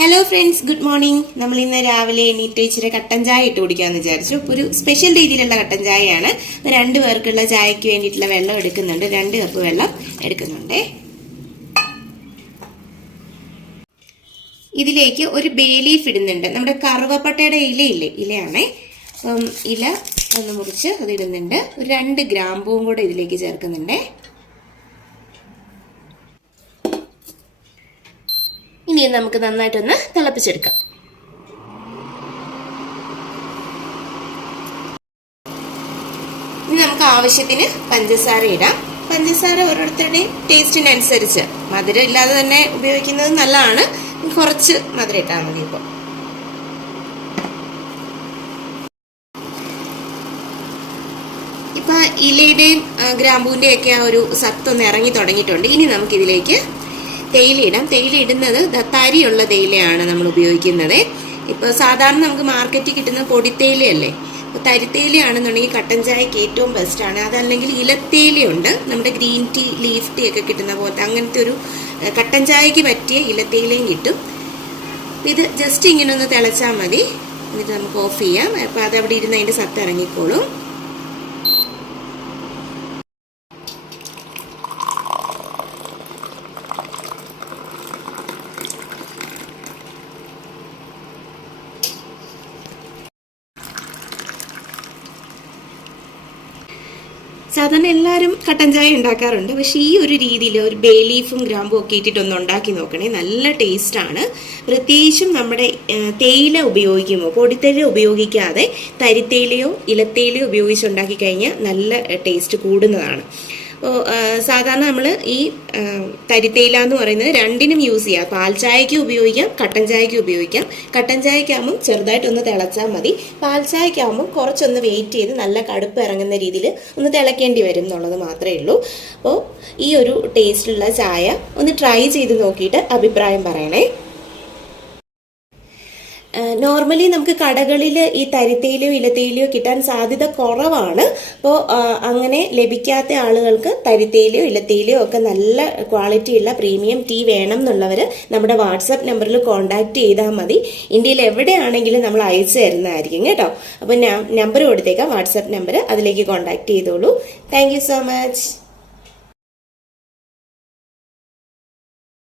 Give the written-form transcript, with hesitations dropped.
Hello friends, good morning. നമ്മൾ ഇന്ന് രാവിലെ എണീറ്റ് ഇച്ചിരി കട്ടൻ ചായ ഇട്ട് കുടിക്കാമെന്ന് വിചാരിച്ചു. ഒരു സ്പെഷ്യൽ രീതിയിലുള്ള കട്ടൻ ചായയാണ്. 2 പേർക്കുള്ള ചായക്ക് വേണ്ടിയിട്ടുള്ള വെള്ളം എടുക്കുന്നുണ്ട്. 2 കപ്പ് വെള്ളം എടുക്കുന്നുണ്ട്. ഇതിലേക്ക് ഒരു ബേ ലീഫ് ഇടുന്നുണ്ട്. നമ്മുടെ കറുവപ്പട്ടയുടെ ഇലയാണേ. ഇല ഒന്ന് മുറിച്ച് അത് ഇടുന്നുണ്ട്. ഒരു 2 ഗ്രാമ്പൂവും കൂടെ ഇതിലേക്ക് ചേർക്കുന്നുണ്ട്. ഇനി നമുക്ക് നന്നായിട്ടൊന്ന് തിളപ്പിച്ചെടുക്കാം. ഇനി നമുക്ക് ആവശ്യത്തിന് പഞ്ചസാര ഇടാം. പഞ്ചസാര ഓരോരുത്തരുടെയും ടേസ്റ്റിനനുസരിച്ച്, മധുരം ഇല്ലാതെ തന്നെ ഉപയോഗിക്കുന്നത് നല്ലതാണ്. കുറച്ച് മധുരം ഇട്ടാൽ മതി. ഇപ്പൊ ഇലയുടെയും ഗ്രാമ്പൂവിന്റെയും ഒക്കെ ആ ഒരു സത്തൊന്ന് ഇറങ്ങി തുടങ്ങിയിട്ടുണ്ട്. ഇനി നമുക്ക് ഇതിലേക്ക് തേയില ഇടാം. തേയില ഇടുന്നത് തരിയുള്ള തേയിലയാണ് നമ്മൾ ഉപയോഗിക്കുന്നത്. ഇപ്പോൾ സാധാരണ നമുക്ക് മാർക്കറ്റിൽ കിട്ടുന്ന പൊടിത്തേയിലയല്ലേ. അപ്പോൾ തരിത്തേയിലയാണെന്നുണ്ടെങ്കിൽ കട്ടൻ ചായക്ക് ഏറ്റവും ബെസ്റ്റാണ്. അതല്ലെങ്കിൽ ഇലത്തേയിലയുണ്ട്, നമ്മുടെ ഗ്രീൻ ടീ, ലീഫ് ടീ ഒക്കെ കിട്ടുന്ന പോലത്തെ അങ്ങനത്തെ ഒരു കട്ടൻ ചായക്ക് പറ്റിയ ഇലത്തേയിലയും കിട്ടും. ഇത് ജസ്റ്റ് ഇങ്ങനെ ഒന്ന് തിളച്ചാൽ മതി. എന്നിട്ട് നമുക്ക് ഓഫ് ചെയ്യാം. അപ്പോൾ അതവിടെ ഇരുന്ന് അതിൻ്റെ സത്ത് ഇറങ്ങിക്കോളും. സാധാരണ എല്ലാവരും കട്ടൻ ചായ ഉണ്ടാക്കാറുണ്ട്. പക്ഷെ ഈ ഒരു രീതിയിൽ ഒരു ബേ ലീഫും ഗ്രാമ്പും ഒക്കെ ഇട്ടിട്ടൊന്ന് ഉണ്ടാക്കി നോക്കണേ. നല്ല ടേസ്റ്റാണ്. പ്രത്യേകിച്ചും നമ്മുടെ തേയില ഉപയോഗിക്കുമ്പോൾ പൊടിത്തേയില ഉപയോഗിക്കാതെ തരിത്തേയിലയോ ഇലത്തേയിലയോ ഉപയോഗിച്ചുണ്ടാക്കി കഴിഞ്ഞാൽ നല്ല ടേസ്റ്റ് കൂടുന്നതാണ്. സാധാരണ നമ്മൾ ഈ തരിത്തേയില എന്ന് പറയുന്നത് രണ്ടിനും യൂസ് ചെയ്യാം. പാൽ ചായക്ക് ഉപയോഗിക്കാം, കട്ടൻ ചായക്ക് ഉപയോഗിക്കാം. കട്ടൻ ചായക്കാകുമ്പോൾ ചെറുതായിട്ടൊന്ന് തിളച്ചാൽ മതി. പാൽ ചായക്കാകുമ്പോൾ കുറച്ചൊന്ന് വെയിറ്റ് ചെയ്ത് നല്ല കടുപ്പ് ഇറങ്ങുന്ന രീതിയിൽ ഒന്ന് തിളയ്ക്കേണ്ടി വരും എന്നുള്ളത് മാത്രമേ ഉള്ളൂ. അപ്പോൾ ഈ ഒരു ടേസ്റ്റുള്ള ചായ ഒന്ന് ട്രൈ ചെയ്ത് നോക്കിയിട്ട് അഭിപ്രായം പറയണേ. നോർമലി നമുക്ക് കടകളിൽ ഈ തരിത്തേയിലയോ ഇലത്തേയിലയോ കിട്ടാൻ സാധ്യത കുറവാണ്. അപ്പോൾ അങ്ങനെ ലഭിക്കാത്ത ആളുകൾക്ക് തരിത്തേയിലയോ ഇലത്തേയിലയോ ഒക്കെ നല്ല ക്വാളിറ്റിയുള്ള പ്രീമിയം ടീ വേണം എന്നുള്ളവർ നമ്മുടെ വാട്സപ്പ് നമ്പറിൽ കോൺടാക്ട് ചെയ്താൽ മതി. ഇന്ത്യയിൽ എവിടെയാണെങ്കിലും നമ്മൾ അയച്ചു തരുന്നതായിരിക്കും കേട്ടോ. അപ്പോൾ നമ്പർ കൊടുത്തേക്കാം, വാട്സപ്പ് നമ്പർ. അതിലേക്ക് കോൺടാക്ട് ചെയ്തോളൂ. Thank you so much.